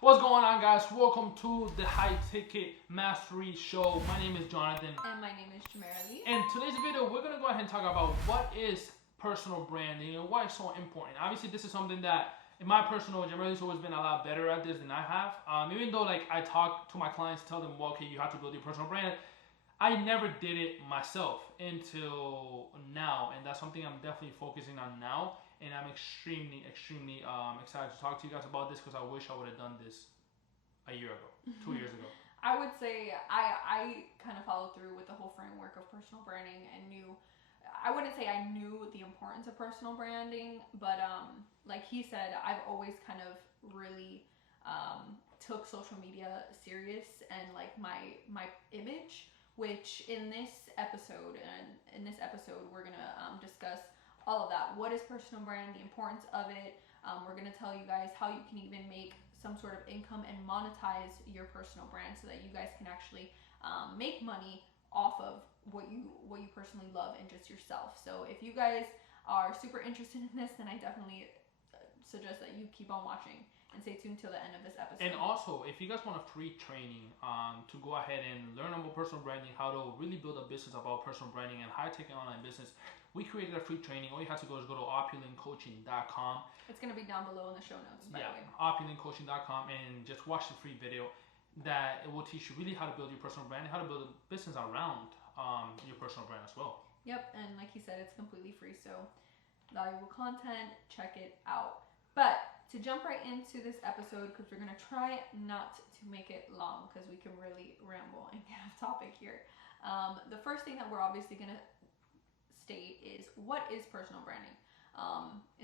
What's going on, guys? Welcome to the High Ticket Mastery Show. My name is Jonathan. And my name is Jamarali. In today's video, we're going to go ahead and talk about what is personal branding and why it's so important. Obviously, this is something that, in my personal, Jamarali's always been a lot better at this than I have. Even though I talk to my clients, tell them, well, okay, you have to build your personal brand. I never did it myself until now, and that's something I'm definitely focusing on now. And I'm extremely excited to talk to you guys about this because I wish I would have done this a year ago, 2 years ago. I would say I kind of followed through with the whole framework of personal branding and I wouldn't say I knew the importance of personal branding, but like he said, I've always kind of really took social media serious and like my image, which in this episode we're gonna discuss all of that. What is personal brand, the importance of it. We're going to tell you guys how you can even make some sort of income and monetize your personal brand so that you guys can actually make money off of what you personally love and just yourself. So if you guys are super interested in this, then I definitely suggest that you keep on watching and stay tuned till the end of this episode. And also, if you guys want a free training to go ahead and learn about personal branding, how to really build a business about personal branding and high-ticket online business, we created a free training. All you have to go is go to opulentcoaching.com. It's going to be down below in the show notes, by the way. opulentcoaching.com, and just watch the free video that it will teach you really how to build your personal brand and how to build a business around your personal brand as well. Yep, and like he said, it's completely free, so valuable content, check it out. But to jump right into this episode, because we're going to try not to make it long because we can really ramble and get off topic here. The first thing that we're obviously going to state is, what is personal branding?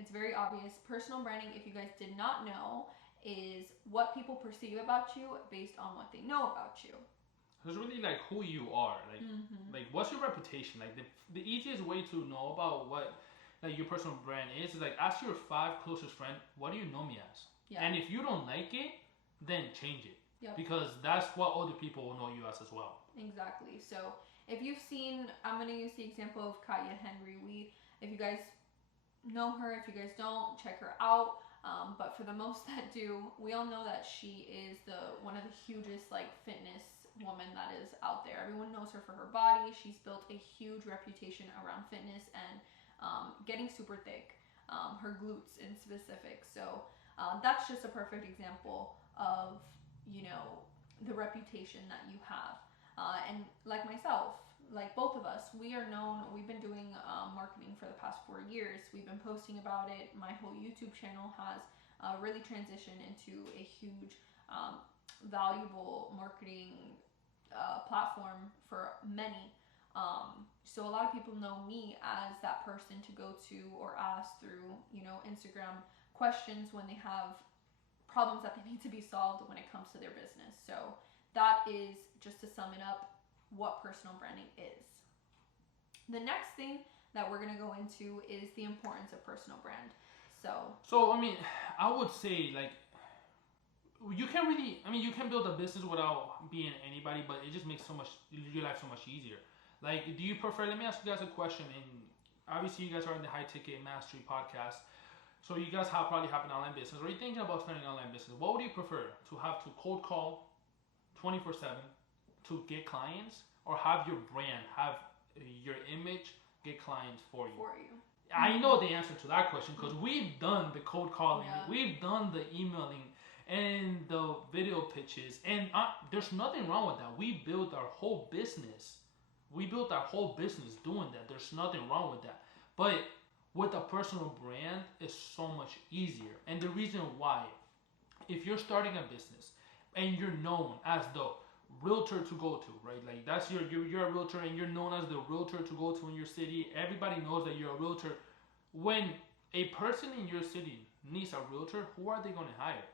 It's very obvious. Personal branding, if you guys did not know, is what people perceive about you based on what they know about you. It's really like who you are, like what's your reputation. Like the easiest way to know about what like your personal brand is like ask your 5 closest friends, what do you know me as? Yeah. And if you don't like it, then change it. Yep. Because that's what other people will know you as well. Exactly. So if you've seen, I'm going to use the example of Katya Henry. If you guys know her, if you guys don't, check her out. But for the most that do, we all know that she is one of the hugest like fitness woman that is out there. Everyone knows her for her body. She's built a huge reputation around fitness and getting super thick, her glutes in specific. So that's just a perfect example of, the reputation that you have. And like myself, like both of us, we've been doing marketing for the past 4 years. We've been posting about it. My whole YouTube channel has really transitioned into a huge, valuable marketing platform for many. So a lot of people know me as that person to go to or ask through, Instagram questions when they have problems that they need to be solved when it comes to their business. So that is, just to sum it up, what personal branding is. The next thing that we're going to go into is the importance of personal brand. So I mean, I would say like you can build a business without being anybody, but it just makes your life so much easier. Like, do you prefer, let me ask you guys a question, and obviously you guys are in the High Ticket Mastery podcast, so you guys probably have an online business, or you're thinking about starting an online business. What would you prefer? To have to cold call 24/7 to get clients, or have your brand, have your image get clients for you? I know the answer to that question because we've done the cold calling, we've done the emailing, and the video pitches, and there's nothing wrong with that. We built our whole business doing that. There's nothing wrong with that. But with a personal brand, it's so much easier. And the reason why, if you're starting a business and you're known as the realtor to go to, right? Like that's you're a realtor and you're known as the realtor to go to in your city. Everybody knows that you're a realtor. When a person in your city needs a realtor, who are they going to hire?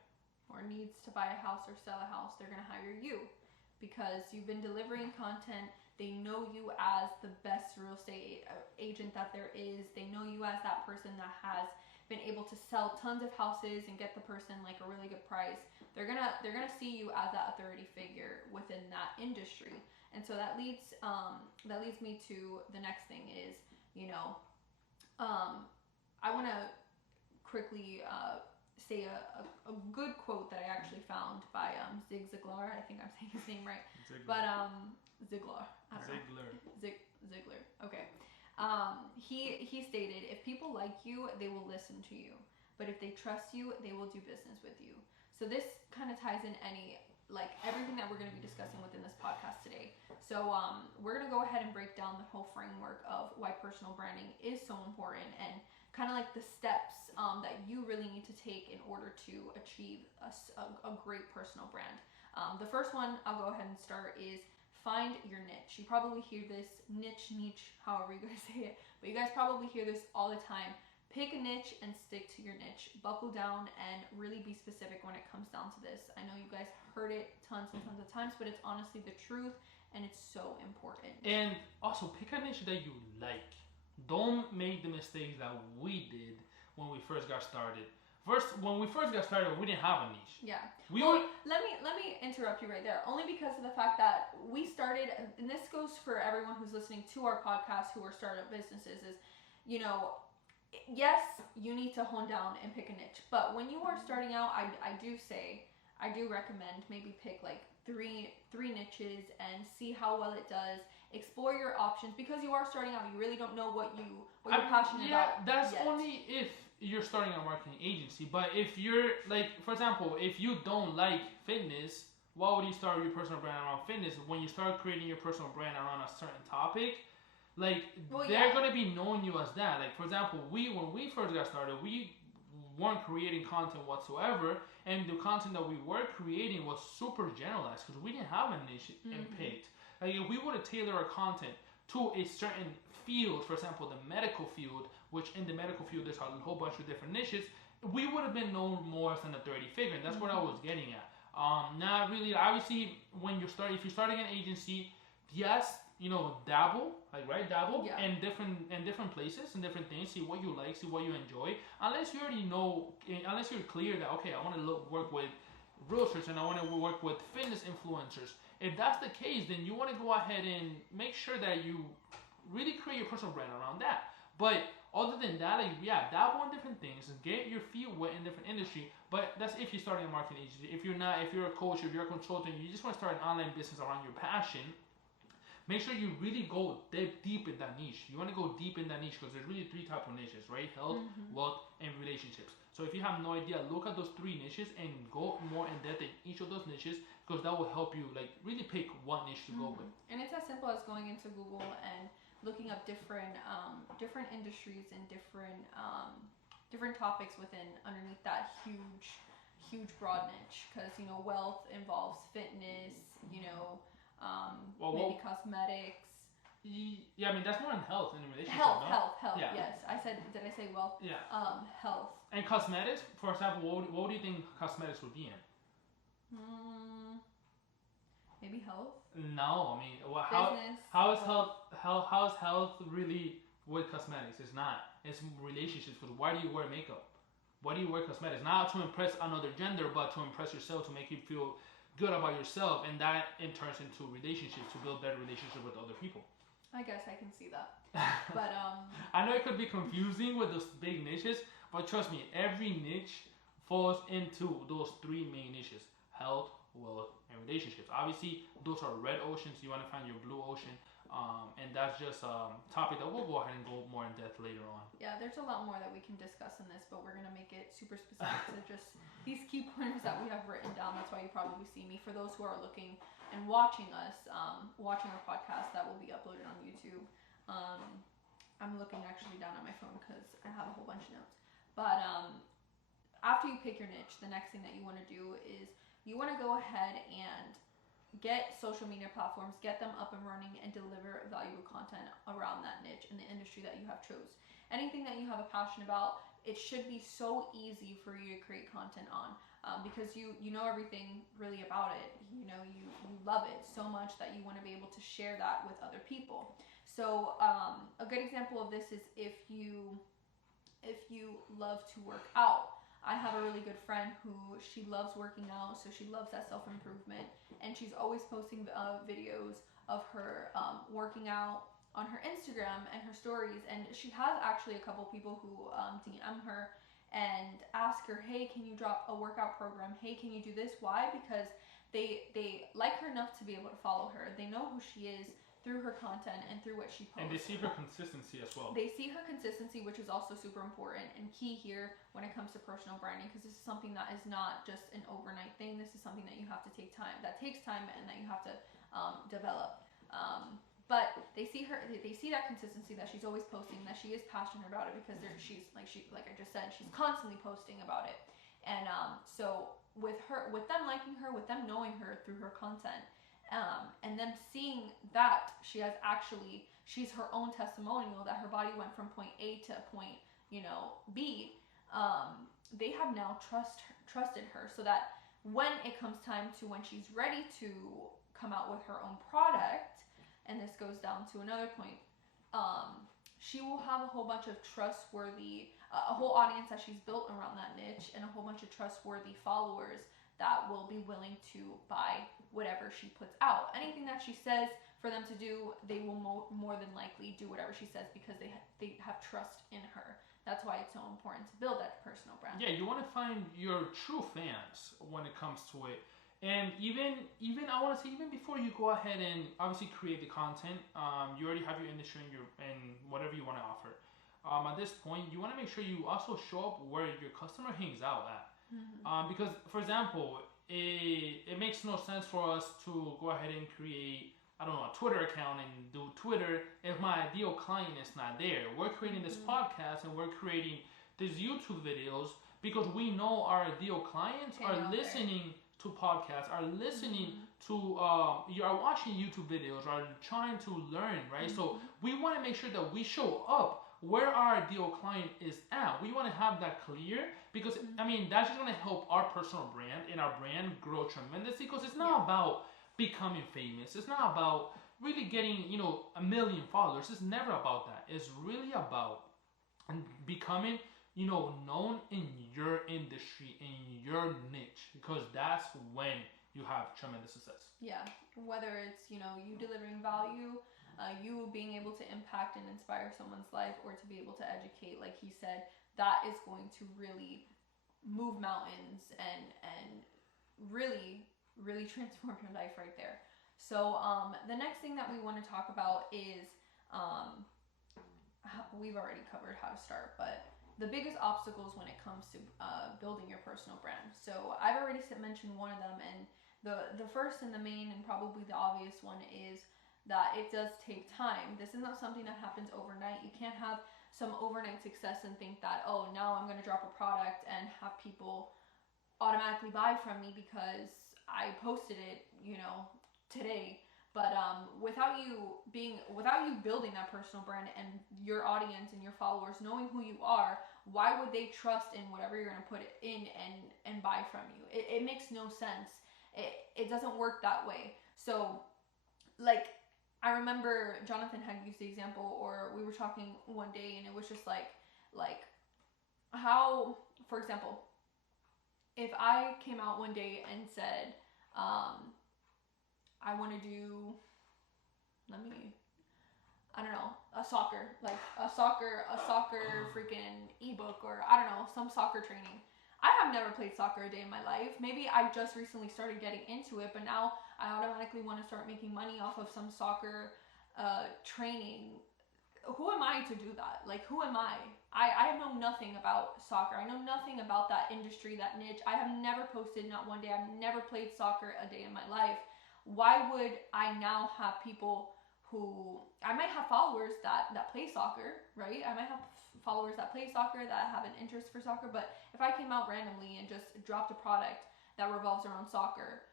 Or needs to buy a house or sell a house, they're going to hire you because you've been delivering content. They know you as the best real estate agent that there is. They know you as that person that has been able to sell tons of houses and get the person like a really good price. They're gonna see you as that authority figure within that industry. And so that leads me to the next thing is, I want to quickly say a good quote that I actually found by Zig Ziglar. I think I'm saying his name right. Ziegler. But Ziglar. I don't Ziegler. know. Ziglar. Okay. He stated, if people like you, they will listen to you. But if they trust you, they will do business with you. So this kind of ties in everything that we're going to be discussing within this podcast today. So we're going to go ahead and break down the whole framework of why personal branding is so important and kind of like the steps that you really need to take in order to achieve a great personal brand. The first one I'll go ahead and start is find your niche. You probably hear this niche, however you guys say it, but you guys probably hear this all the time. Pick a niche and stick to your niche. Buckle down and really be specific when it comes down to this. I know you guys heard it tons and tons of times, but it's honestly the truth and it's so important. And also pick a niche that you like. Don't make the mistakes that we did when we first got started. When we first got started, we didn't have a niche. Yeah. Let me interrupt you right there. Only because of the fact that we started, and this goes for everyone who's listening to our podcast who are startup businesses, is, yes, you need to hone down and pick a niche. But when you are starting out, I do recommend maybe pick like three niches and see how well it does. Explore your options because you are starting out. You really don't know what you're passionate about. Yeah, that's yet. only if you're starting a marketing agency. But if you're for example, if you don't like fitness, why would you start your personal brand around fitness? When you start creating your personal brand around a certain topic, they're gonna be knowing you as that. Like for example, when we first got started, we weren't creating content whatsoever, and the content that we were creating was super generalized because we didn't have a niche and picked. Like if we would have tailored our content to a certain field, for example, the medical field, which in the medical field there's a whole bunch of different niches, we would have been known more than a 30 figure. And that's what I was getting at. Not really. Obviously, if you're starting an agency, yes, dabble, Yeah. in different places and different things. See what you like, see what you enjoy. Unless you already know, unless you're clear that okay, I want to work with realtors and I want to work with fitness influencers. If that's the case, then you want to go ahead and make sure that you really create your personal brand around that. But other than that, dabble in different things and get your feet wet in different industry. But that's if you're starting a marketing agency. If you're not, if you're a coach, if you're a consultant, you just want to start an online business around your passion. Make sure you really go deep in that niche. You want to go deep in that niche because there's really three types of niches, right? Health, wealth, and relationships. So if you have no idea, look at those three niches and go more in depth in each of those niches because that will help you really pick one niche to go with. And it's as simple as going into Google and looking up different industries and different topics underneath that huge broad niche because wealth involves fitness, maybe cosmetics. Yeah, I mean that's more in health and relationships. Health. Yeah. Yes, did I say wealth? Yeah. Health. And cosmetics, for example, what do you think cosmetics would be in? Maybe health. No, I mean, Business, how is health really with cosmetics? It's not. It's relationships. Because why do you wear makeup? Why do you wear cosmetics? Not to impress another gender, but to impress yourself, to make you feel good about yourself, and that in turns into relationships to build better relationships with other people. I guess I can see that. But I know it could be confusing with those big niches, but trust me, every niche falls into those three main niches: health, wealth, and relationships. Obviously, those are red oceans. You want to find your blue ocean, and that's just a topic that we'll go ahead and go more in depth later on. Yeah, there's a lot more that we can discuss in this, but we're gonna make it super specific to just these key pointers that we have written down. That's why you probably see me. For those who are looking and watching us, watching our podcast that will be uploaded on YouTube. I'm looking actually down at my phone because I have a whole bunch of notes. But after you pick your niche, the next thing that you want to do is you want to go ahead and get social media platforms, get them up and running, and deliver valuable content around that niche in the industry that you have chose. Anything that you have a passion about, it should be so easy for you to create content on because you know everything really about it. You love it so much that you want to be able to share that with other people. So a good example of this is if you love to work out. I have a really good friend who she loves working out, so she loves that self-improvement, and she's always posting videos of her working out on her Instagram and her stories, and she has actually a couple people who DM her and ask her, hey, can you drop a workout program? Hey, can you do this? Why? Because they like her enough to be able to follow her. They know who she is through her content and through what she posts. And they see her consistency as well. They see her consistency, which is also super important and key here when it comes to personal branding, because this is something that is not just an overnight thing. This is something that you have to take time. That takes time, and that you have to develop. But they see that consistency, that she's always posting, that she is passionate about it, because she's like I just said, she's constantly posting about it. And so with them liking her, with them knowing her through her content, and them seeing that she's her own testimonial, that her body went from point A to point B, they have now trusted her, so that when it comes time to, when she's ready to come out with her own product, and this goes down to another point, she will have a whole bunch of trustworthy, a whole audience that she's built around that niche, and a whole bunch of trustworthy followers that will be willing to buy whatever she puts out. Anything that she says for them to do, they will more than likely do whatever she says, because they have trust in her. That's why it's so important to build that personal brand. Yeah, you want to find your true fans when it comes to it. And even I want to say, even before you go ahead and obviously create the content, you already have your industry and whatever you want to offer. At this point, you want to make sure you also show up where your customer hangs out at. Mm-hmm. Because, for example, it makes no sense for us to go ahead and create, I don't know, a Twitter account and do Twitter if my ideal client is not there. We're creating this podcast, and we're creating these YouTube videos because we know our ideal clients are listening to podcasts, are listening to, you are watching YouTube videos, are trying to learn, right? So we want to make sure that we show up where our ideal client is at. We want to have that clear, because I mean, that's just going to help our personal brand and our brand grow tremendously, because it's not about becoming famous. It's not about really getting, 1 million followers. It's never about that. It's really about becoming, known in your industry, in your niche, because that's when you have tremendous success. Yeah, whether it's, you delivering value, you being able to impact and inspire someone's life, or to be able to educate, like he said, that is going to really move mountains and really, really transform your life right there. So the next thing that we want to talk about is, we've already covered how to start, but the biggest obstacles when it comes to building your personal brand. So I've already mentioned one of them, and the first and the main and probably the obvious one is that it does take time. This is not something that happens overnight. You can't have some overnight success and think that, oh, now I'm going to drop a product and have people automatically buy from me because I posted it, today. But without you building that personal brand and your audience and your followers knowing who you are, why would they trust in whatever you're going to put it in and buy from you? It makes no sense. It doesn't work that way. So, like, I remember Jonathan had used the example, or we were talking one day, and it was just like how, for example, if I came out one day and said, I want to do, I don't know, a soccer freaking ebook, or I don't know, some soccer training. I have never played soccer a day in my life. Maybe I just recently started getting into it, but now I automatically want to start making money off of some soccer training. Who am I to do that? Like, who am I? I know nothing about soccer. I know nothing about that industry, that niche. I have never posted, not one day. I've never played soccer a day in my life. Why would I now have people who, I might have followers that play soccer, right? I might have followers that play soccer, that have an interest for soccer, but if I came out randomly and just dropped a product that revolves around soccer,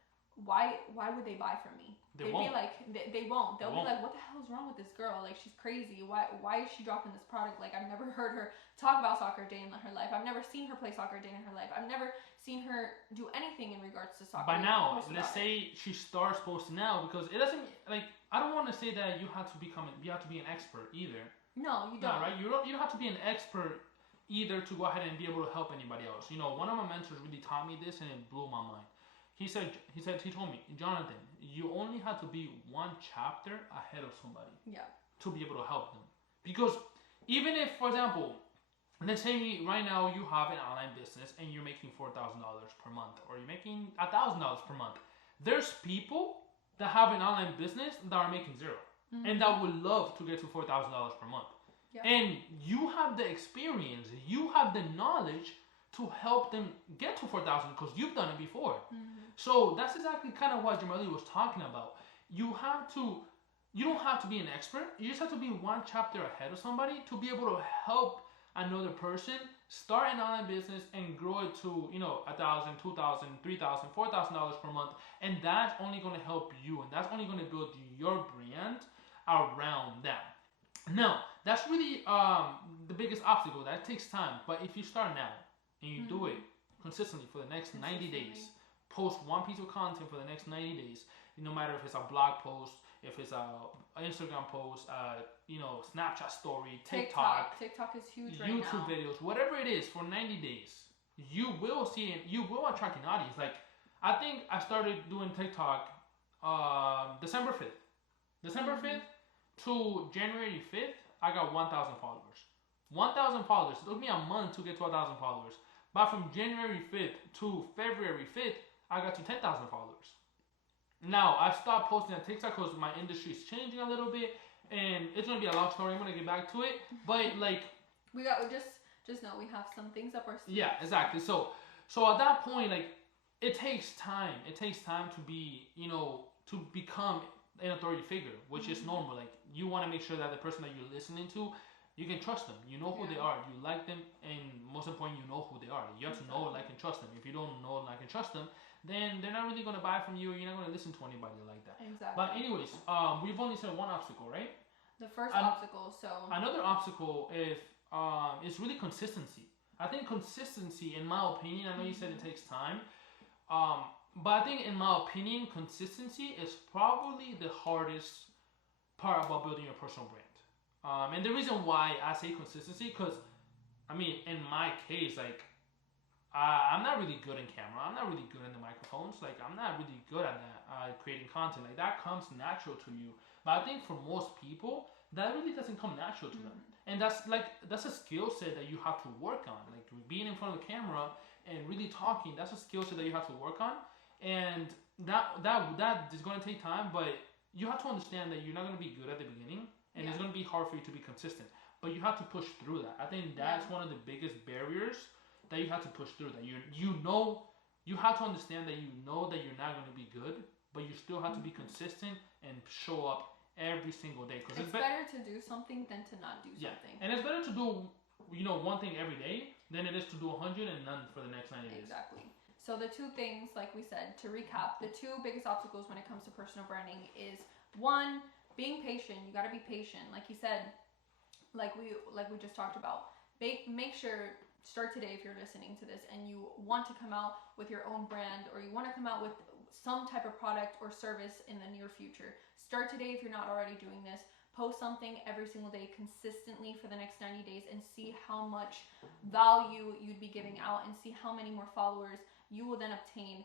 why would they buy from me? They'd be like, they won't. They'll be like, what the hell is wrong with this girl? Like, she's crazy. Why is she dropping this product? Like, I've never heard her talk about soccer a day in her life. I've never seen her play soccer a day in her life. I've never seen her do anything in regards to soccer. By now, let's say she starts posting now, because it doesn't, like, I don't want to say that you have to be an expert either. No, you don't. No, right? You don't have to be an expert either to go ahead and be able to help anybody else. One of my mentors really taught me this, and it blew my mind. He told me, Jonathan, you only have to be one chapter ahead of somebody. Yeah. To be able to help them. Because even if, for example, And let's say right now you have an online business and you're making $4,000 per month, or you're making $1,000 per month. There's people that have an online business that are making 0, and that would love to get to $4,000 per month. Yeah. And you have the experience, you have the knowledge to help them get to 4,000 because you've done it before. So that's exactly kind of what Jamali was talking about. You don't have to be an expert. You just have to be one chapter ahead of somebody to be able to help another person start an online business and grow it to, $1,000, $2,000, $3,000, $4,000 per month. And that's only going to help you, and that's only going to build your brand around that. Now, that's really the biggest obstacle. That takes time. But if you start now and you do it consistently for the next 90 days, post one piece of content for the next 90 days, no matter if it's a blog post, if it's an Instagram post, Snapchat story, TikTok is huge right YouTube now. videos, whatever it is, for 90 days, you will see it. You will attract an audience. Like, I think I started doing TikTok December 5th. December 5th to January 5th, I got 1,000 followers. 1,000 followers. It took me a month to get to 1,000 followers. But from January 5th to February 5th, I got to 10,000 followers. Now, I stopped posting on TikTok because my industry is changing a little bit, and it's going to be a long story. I'm going to get back to it. But, we just know we have some things up our sleeves. Yeah, exactly. So at that point, it takes time. It takes time to be, to become an authority figure, which is normal. Like, you want to make sure that the person that you're listening to, you can trust them. You know who they are. You like them, and most important, you know who they are. You have to know, like, and trust them. If you don't know, like, and trust them, then they're not really going to buy from you. You're not going to listen to anybody like that. Exactly. But anyways, we've only said one obstacle, right? The first obstacle. So another obstacle is really consistency. I think consistency, in my opinion, I know you said it takes time, but I think, in my opinion, consistency is probably the hardest part about building your personal brand. And the reason why I say consistency, because, in my case, I'm not really good in camera. I'm not really good in the microphones. I'm not really good at that, creating content. That comes natural to you. But I think for most people, that really doesn't come natural to them. And that's a skill set that you have to work on. Being in front of the camera and really talking, that's a skill set that you have to work on. And that is going to take time, but you have to understand that you're not going to be good at the beginning. And it's going to be hard for you to be consistent. But you have to push through that. I think that's one of the biggest barriers that you have to push through. That you have to understand that you're not going to be good, but you still have to be consistent and show up every single day. Because it's better to do something than to not do something. And it's better to do one thing every day than it is to do 100 and none for the next 90 days. Exactly. So the two things, like we said, to recap, the two biggest obstacles when it comes to personal branding is, one, being patient. You got to be patient. Like you said, like we just talked about. Make sure, start today if you're listening to this and you want to come out with your own brand, or you want to come out with some type of product or service in the near future. Start today if you're not already doing this. Post something every single day consistently for the next 90 days and see how much value you'd be giving out, and see how many more followers you will then obtain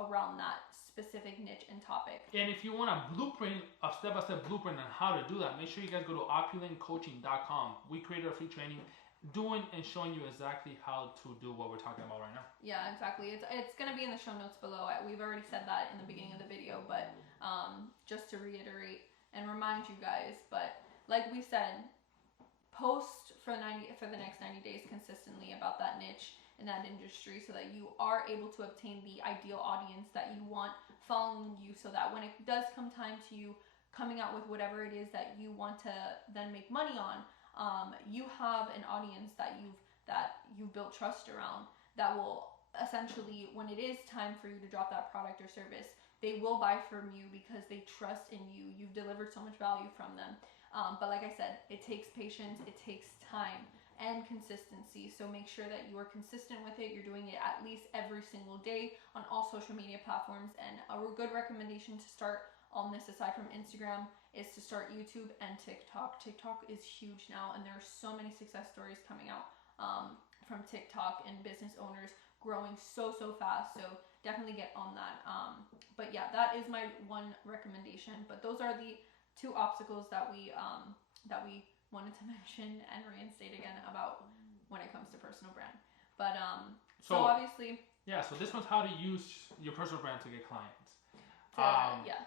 around that specific niche and topic. And if you want a blueprint, a step-by-step blueprint on how to do that, make sure you guys go to opulentcoaching.com. We created a free training doing and showing you exactly how to do what we're talking about right now. Yeah, exactly. It's going to be in the show notes below. We've already said that in the beginning of the video, but just to reiterate and remind you guys, but like we said, post for the next 90 days consistently about that niche in that industry, so that you are able to obtain the ideal audience that you want following you, so that when it does come time to you coming out with whatever it is that you want to then make money on, you have an audience that you've built trust around, that will essentially, when it is time for you to drop that product or service, they will buy from you because they trust in you. You've delivered so much value from them. But like I said, it takes patience, it takes time, and consistency. So make sure that you are consistent with it. You're doing it at least every single day on all social media platforms. And a good recommendation to start on this, aside from Instagram, is to start YouTube and TikTok. TikTok is huge now, and there are so many success stories coming out from TikTok and business owners growing so fast. So definitely get on that. But yeah, that is my one recommendation. But those are the two obstacles that we wanted to mention and reinstate again about when it comes to personal brand. But So obviously, yeah. So this one's how to use your personal brand to get clients. yeah.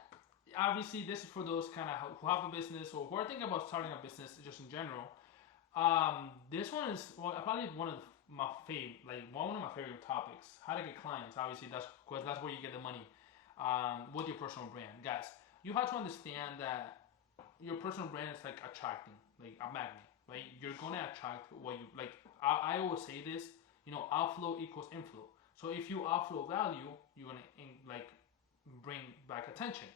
Obviously, this is for those kind of who have a business or who are thinking about starting a business just in general. This one is probably one of my favorite topics. How to get clients. Obviously, that's because that's where you get the money. With your personal brand, guys, you have to understand that your personal brand is like attracting, like a magnet, right? You're gonna attract what you like. I always say this. Outflow equals inflow. So if you outflow value, you're gonna bring back attention,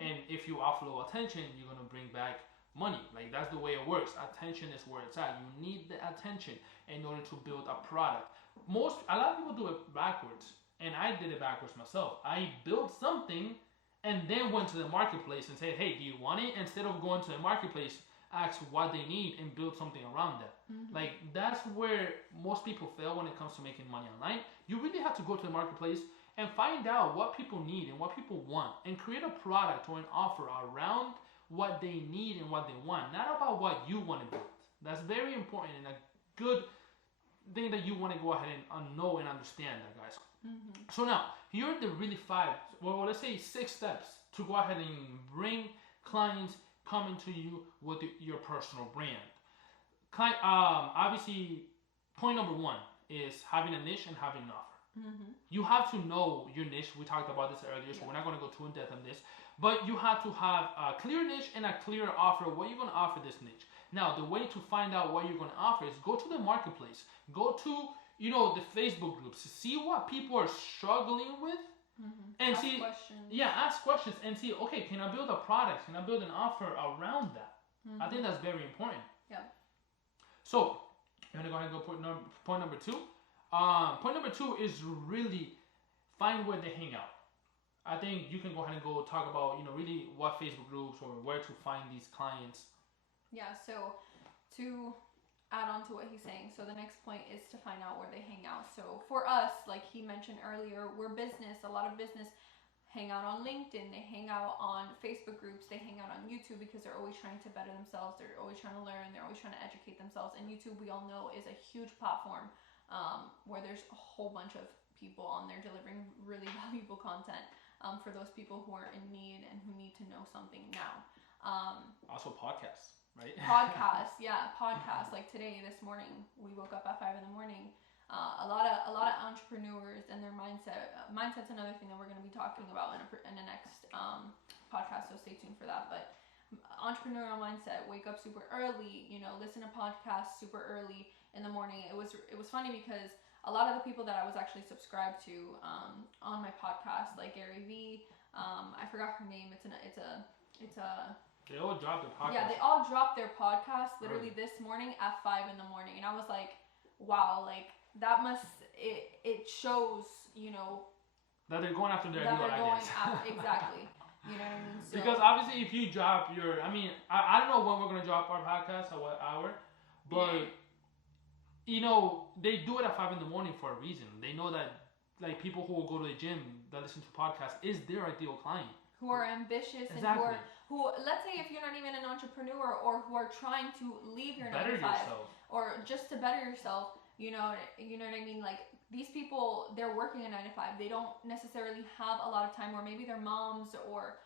and if you outflow attention, you're gonna bring back money. Like that's the way it works. Attention is where it's at. You need the attention in order to build a product. A lot of people do it backwards, and I did it backwards myself. I built something and then went to the marketplace and said, hey, do you want it? Instead of going to the marketplace, ask what they need and build something around that. Like that's where most people fail when it comes to making money online. You really have to go to the marketplace and find out what people need and what people want and create a product or an offer around what they need and what they want, not about what you want to build. That's very important and a good thing that you want to go ahead and know and understand that, guys. So now, here are the really let's say 6 steps to go ahead and bring clients coming to you with your personal brand. Obviously, point number 1 is having a niche and having an offer. You have to know your niche. We talked about this earlier, so we're not going to go too in depth on this. But you have to have a clear niche and a clear offer. What you're going to offer this niche. Now, the way to find out what you're going to offer is go to the marketplace. Go to the Facebook groups. See what people are struggling with, and ask see. Questions. Yeah, ask questions and see. Okay, can I build a product? Can I build an offer around that? I think that's very important. Yeah. So, I'm going to go ahead and go point number 2. Point number 2 is really find where they hang out. I think you can go ahead and go talk about, really what Facebook groups or where to find these clients. Yeah, so to add on to what he's saying, so the next point is to find out where they hang out. So for us, like he mentioned earlier, we're business. A lot of business hang out on LinkedIn. They hang out on Facebook groups. They hang out on YouTube because they're always trying to better themselves. They're always trying to learn. They're always trying to educate themselves. And YouTube, we all know, is a huge platform where there's a whole bunch of people on there delivering really valuable content for those people who are in need and who need to know something now. Also podcasts, right? Podcasts, yeah, podcasts. Like today, this morning, we woke up at 5 in the morning. A lot of entrepreneurs and their mindset. Mindset's another thing that we're going to be talking about in the next podcast, so stay tuned for that. But entrepreneurial mindset, wake up super early, listen to podcasts super early in the morning. It was funny because a lot of the people that I was actually subscribed to on my podcast, like Gary V, I forgot her name. It's a They all dropped their podcast. Yeah, they all dropped their podcast literally this morning at 5 in the morning, and I was like, wow, like that it shows, that they're going after their ideal ideas. Exactly. You know what I mean? So, because obviously, if you drop I don't know when we're gonna drop our podcast at what hour, but they do it at 5 in the morning for a reason. They know that like people who will go to the gym that listen to podcasts is their ideal client. Who are ambitious exactly. and who let's say if you're not even an entrepreneur or who are trying to leave your 9 to 5 yourself. Or just to better yourself, you know what I mean? Like these people, they're working a 9 to 5. They don't necessarily have a lot of time, or maybe they're moms or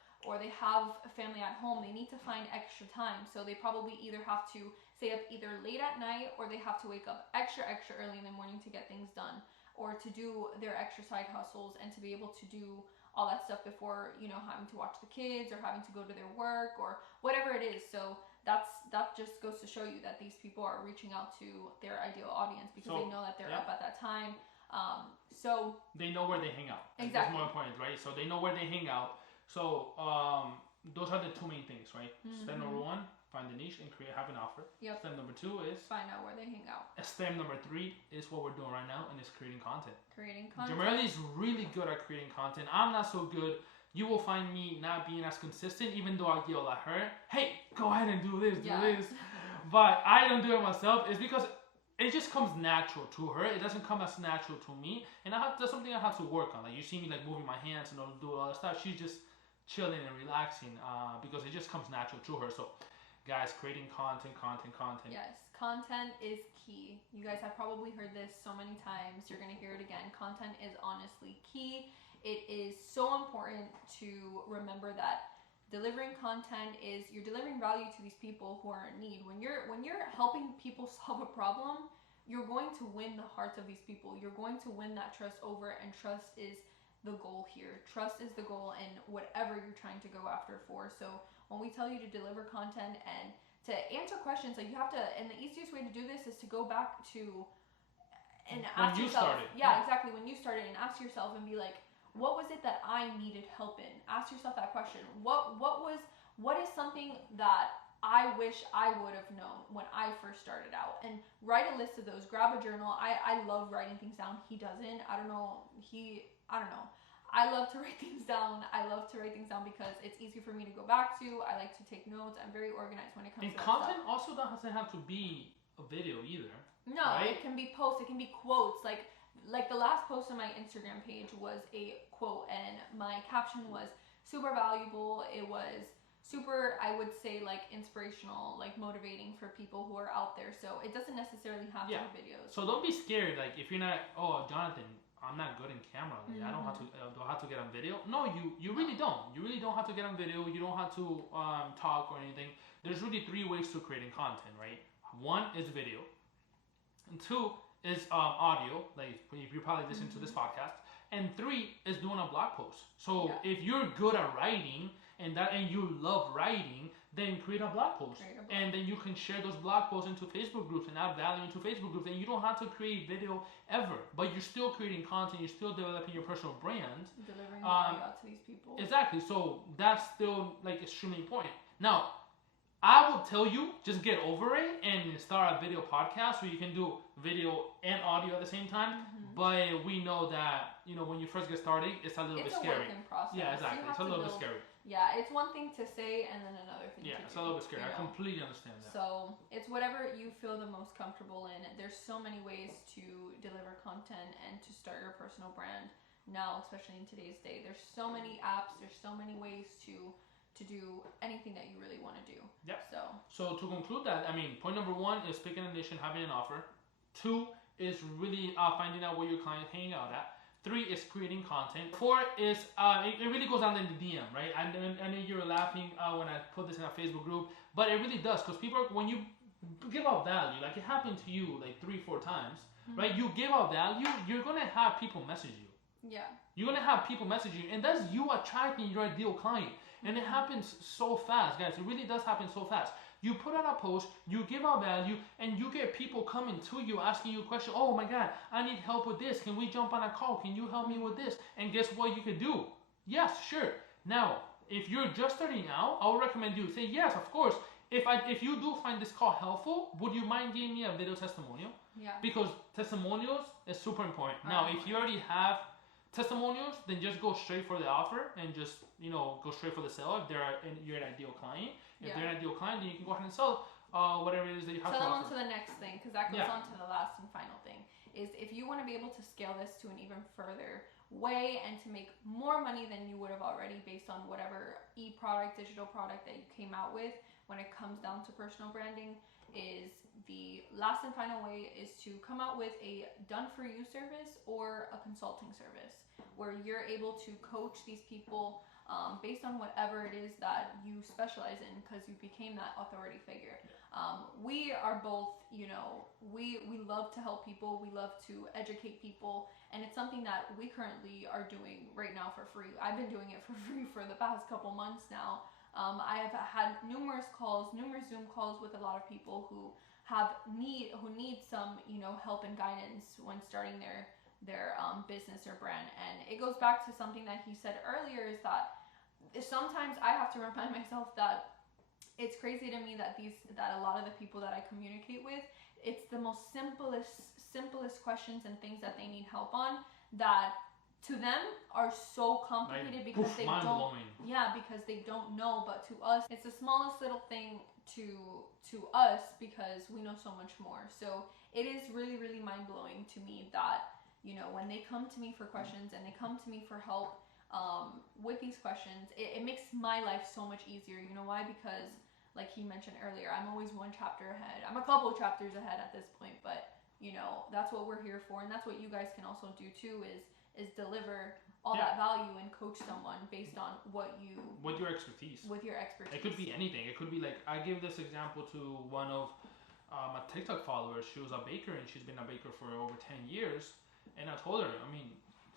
they have a family at home. They need to find extra time, so they probably either have to stay up either late at night, or they have to wake up extra early in the morning to get things done, or to do their extra side hustles and to be able to do all that stuff before having to watch the kids or having to go to their work or whatever it is. So that just goes to show you that these people are reaching out to their ideal audience because they know that they're up at that time. So they know where they hang out. Exactly. That's more important, right? So they know where they hang out. So those are the 2 main things, right? Step number 1, find the niche and have an offer. Yep. Step number 2 is find out where they hang out. Step number 3 is what we're doing right now, and it's creating content. Jamerly is really good at creating content. I'm not so good. You will find me not being as consistent, even though I yell at her, hey, go ahead and do this, do this. But I don't do it myself. It's because it just comes natural to her. It doesn't come as natural to me. And that's something I have to work on. Like you see me like moving my hands and do all that stuff. She's just chilling and relaxing because it just comes natural to her. So Guys, creating content. Yes, content is key. You guys have probably heard this so many times. You're going to hear it again. Content is honestly key. It is so important to remember that delivering content is you're delivering value to these people who are in need. When you're helping people solve a problem, you're going to win the hearts of these people. You're going to win that trust over, and trust is the goal here. Trust is the goal in whatever you're trying to go after for. So when we tell you to deliver content and to answer questions, like you have to, and the easiest way to do this is to go back to and ask yourself. Yeah, exactly. When you started, and ask yourself and be like, what was it that I needed help in? Ask yourself that question. What is something that I wish I would have known when I first started out? And write a list of those. Grab a journal. I love writing things down. He doesn't. I don't know. I love to write things down. Because it's easy for me to go back to. I like to take notes. I'm very organized when it comes to that content stuff. also doesn't have to be a video either. No, right? It can be posts. It can be quotes. Like the last post on my Instagram page was a quote, and my caption was super valuable. It was super, I would say, like inspirational, like motivating for people who are out there. So it doesn't necessarily have to be videos. So don't be scared. Like if you're not, Jonathan, I'm not good in camera. Like, I don't have to. Do I have to get on video? No, you really don't. You really don't have to get on video. You don't have to talk or anything. There's really 3 ways to creating content, right? 1 is video, and 2 is audio. Like if you're probably listening to this podcast, and 3 is doing a blog post. So if you're good at writing and you love writing, then create a blog post. And then you can share those blog posts into Facebook groups and add value into Facebook groups. And you don't have to create video ever, but you're still creating content. You're still developing your personal brand. Delivering value out to these people. Exactly. So that's still like extremely important. Now, I will tell you, just get over it and start a video podcast where you can do video and audio at the same time. But we know that, when you first get started, it's a little bit scary. It's a work in process. Yeah, exactly. It's a little bit scary. Yeah, it's one thing to say and then another thing to do. Yeah, it's a little bit scary. I completely understand that. So it's whatever you feel the most comfortable in. There's so many ways to deliver content and to start your personal brand now, especially in today's day. There's so many apps. There's so many ways to do anything that you really want to do. Yeah. So to conclude that, point number 1 is picking a niche and having an offer. 2 is really finding out where your client hang out at. 3 is creating content. 4 is, it really goes down in the DM, right? I know you're laughing when I put this in a Facebook group, but it really does, because people, when you give out value, like it happened to you like 3-4 times, right? You give out value, you're going to have people message you. Yeah. You're going to have people message you, and that's you attracting your ideal client. And it happens so fast, guys. It really does happen so fast. You put out a post, you give out value, and you get people coming to you asking you a question. Oh my God, I need help with this. Can we jump on a call? Can you help me with this? And guess what you could do? Yes, sure. Now, if you're just starting out, I would recommend you say yes, of course. If you do find this call helpful, would you mind giving me a video testimonial? Yeah. Because testimonials is super important. Now, if you already have testimonials, then just go straight for the offer and just go straight for the sale if you're an ideal client. If they're an ideal client, then you can go ahead and sell whatever it is that you have to offer. Sell them on to the next thing, because that goes on to the last and final thing. Is if you want to be able to scale this to an even further way and to make more money than you would have already based on whatever e-product, digital product that you came out with, when it comes down to personal branding, is the last and final way is to come out with a done-for-you service or a consulting service where you're able to coach these people based on whatever it is that you specialize in, because you became that authority figure. We are both, we love to help people. We love to educate people. And it's something that we currently are doing right now for free. I've been doing it for free for the past couple months now. I have had numerous Zoom calls with a lot of people who need some, help and guidance when starting their business or brand. And it goes back to something that he said earlier, is that sometimes I have to remind myself that it's crazy to me that a lot of the people that I communicate with, it's the most simplest questions and things that they need help on that to them are so complicated, because they don't. Yeah, because they don't know. But to us, it's the smallest little thing to us, because we know so much more. So it is really, really mind blowing to me that when they come to me for questions and they come to me for help with these questions, it makes my life so much easier. You know why? Because like he mentioned earlier, I'm always one chapter ahead. I'm a couple chapters ahead at this point, but you know, that's what we're here for, and that's what you guys can also do too, is deliver all that value and coach someone based on what you... With your expertise. With your expertise. It could be anything. It could be like, I give this example to one of my TikTok followers. She was a baker, and she's been a baker for over 10 years. And I told her, I mean,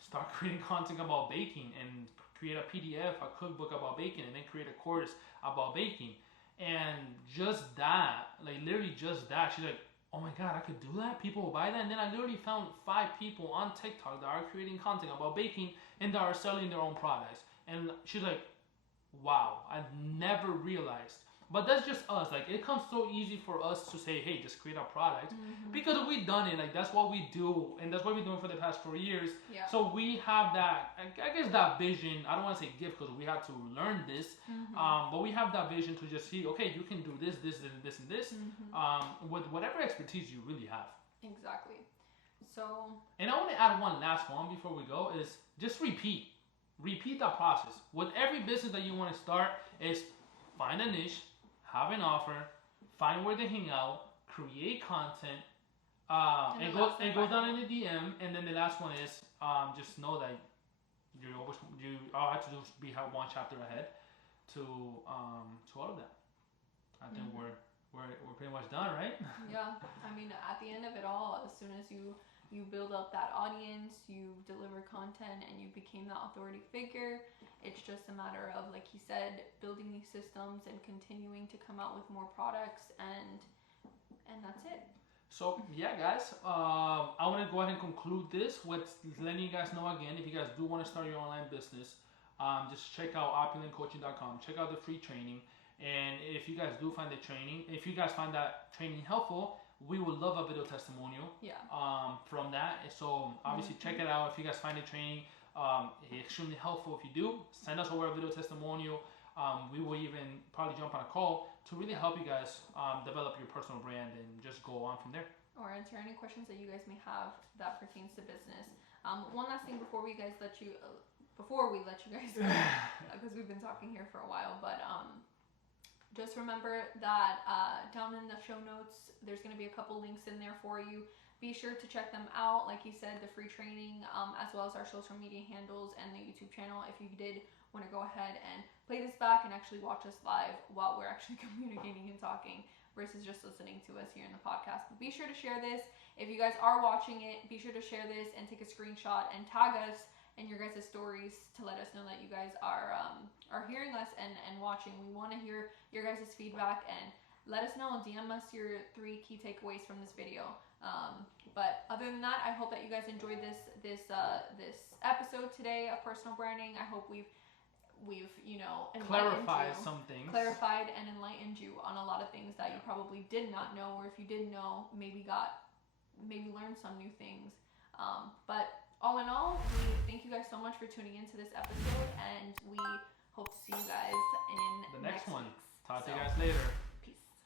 start creating content about baking and create a PDF, a cookbook about baking, and then create a course about baking. And just that, like literally just that, she's like, oh my God, I could do that? People will buy that? And then I literally found 5 people on TikTok that are creating content about baking and that are selling their own products. And she's like, wow, I've never realized. But that's just us. Like, it comes so easy for us to say, hey, just create a product. Because we've done it. Like, that's what we do. And that's what we've been doing for the past 4 years. Yeah. So we have that, I guess that vision. I don't want to say gift because we had to learn this. But we have that vision to just see, okay, you can do this, this, and this, and this. With whatever expertise you really have. Exactly. So. And I want to add one last one before we go is just repeat. Repeat that process. With every business that you want to start is find a niche, have an offer, find where they hang out, create content, and go down in the DM, and then the last one is just know that all have to do is be one chapter ahead to all of that. I think we're pretty much done, right? Yeah, I mean, at the end of it all, as soon as you build up that audience, you deliver content, and you became that authority figure, it's just a matter of, like he said, building these systems and continuing to come out with more products, and that's it. So yeah, guys, I want to go ahead and conclude this with letting you guys know again, if you guys do want to start your online business, just check out opulentcoaching.com. Check out the free training, and if you guys do find the training, if you guys find that training helpful, we would love a video testimonial. Yeah. From that. So obviously check it out. If you guys find the training extremely helpful, if you do, send us over a video testimonial. We will even probably jump on a call to really help you guys develop your personal brand and just go on from there. Or answer any questions that you guys may have that pertains to business. One last thing before we let you guys go, because we've been talking here for a while, but just remember that down in the show notes, there's going to be a couple links in there for you. Be sure to check them out. Like you said, the free training, as well as our social media handles and the YouTube channel. If you did want to go ahead and play this back and actually watch us live while we're actually communicating and talking versus just listening to us here in the podcast. But be sure to share this. If you guys are watching it, be sure to share this and take a screenshot and tag us in your guys' stories to let us know that you guys are hearing us and watching. We want to hear your guys' feedback, and let us know. DM us your 3 key takeaways from this video. But other than that, I hope that you guys enjoyed this episode today of personal branding. I hope we've clarified some things, clarified and enlightened you on a lot of things that you probably did not know, or if you did know, maybe learned some new things. But all in all, we thank you guys so much for tuning into this episode, and we hope to see you guys in the next one. week's. Talk to you guys later.